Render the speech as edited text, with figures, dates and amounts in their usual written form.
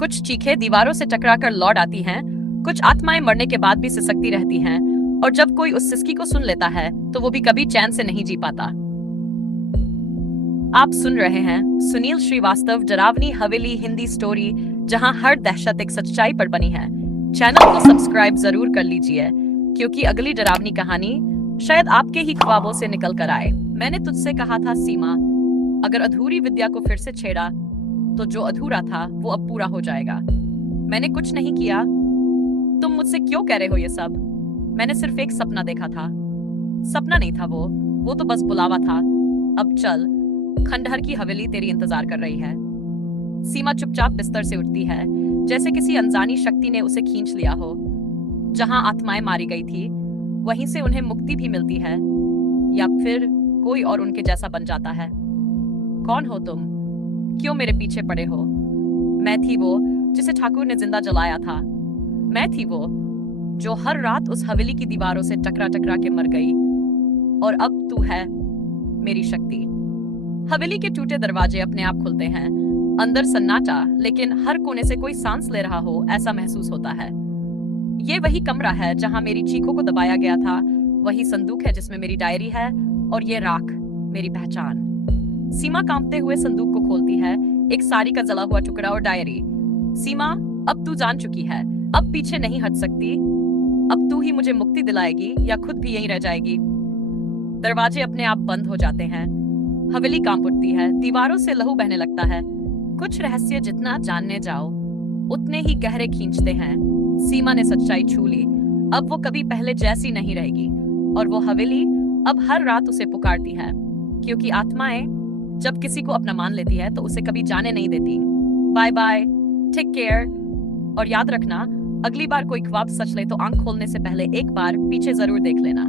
कुछ चीखें दीवारों से टकराकर लौट आती हैं, कुछ आत्माएं मरने के बाद भी सिसकती रहती हैं, और जब कोई उस सिसकी को सुन लेता है तो वो भी कभी चैन से नहीं जी पाता। आप सुन रहे हैं सुनील श्रीवास्तव डरावनी हवेली हिंदी स्टोरी, जहां हर दहशत एक सच्चाई पर बनी है। चैनल को सब्सक्राइब जरूर कर लीजिए, क्योंकि अगली डरावनी कहानी शायद आपके ही ख्वाबों से निकल कर आए। मैंने तुझसे कहा था सीमा, अगर अधूरी विद्या को फिर से छेड़ा तो जो अधूरा था वो अब पूरा हो जाएगा। मैंने कुछ नहीं किया। तुम मुझसे क्यों कह रहे हो ये सब? मैंने सिर्फ एक सपना देखा था। सपना नहीं था वो तो बस बुलावा था। अब चल, खंडहर की हवेली तेरी इंतजार कर रही है। सीमा चुपचाप बिस्तर से उठती है, जैसे किसी अनजानी शक्ति ने उसे खींच लिया हो। जहां आत्माएं मारी गई थी वहीं से उन्हें मुक्ति भी मिलती है, या फिर कोई और उनके जैसा बन जाता है। कौन हो तुम? क्यों मेरे पीछे पड़े हो? मैं थी वो जिसे ठाकुर ने जिंदा जलाया था। मैं थी वो जो हर रात उस हवेली की दीवारों से टकरा टकरा के मर गई। और अब तू है मेरी शक्ति। हवेली के टूटे दरवाजे अपने आप खुलते हैं। अंदर सन्नाटा, लेकिन हर कोने से कोई सांस ले रहा हो ऐसा महसूस होता है। ये वही कमरा है जहां मेरी चीखों को दबाया गया था, वही संदूक है जिसमें मेरी डायरी है, और ये राख मेरी पहचान। सीमा कांपते हुए संदूक को खोलती है, एक साड़ी का जला हुआ टुकड़ा और डायरी। सीमा, अब तू जान चुकी है, अब पीछे नहीं हट सकती। अब तू ही मुझे मुक्ति दिलाएगी या खुद भी यहीं रह जाएगी। दरवाजे अपने आप बंद हो जाते हैं। हवेली कांप उठती है, दीवारों से लहू बहने लगता है। कुछ रहस्य जितना जानने जाओ उतने ही गहरे खींचते हैं। सीमा ने सच्चाई छू ली। अब वो कभी पहले जैसी नहीं रहेगी, और वो हवेली अब हर रात उसे पुकारती है, क्योंकि आत्माएं जब किसी को अपना मान लेती है तो उसे कभी जाने नहीं देती। बाय बाय, टेक केयर, और याद रखना, अगली बार कोई ख्वाब सच ले तो आंख खोलने से पहले एक बार पीछे जरूर देख लेना।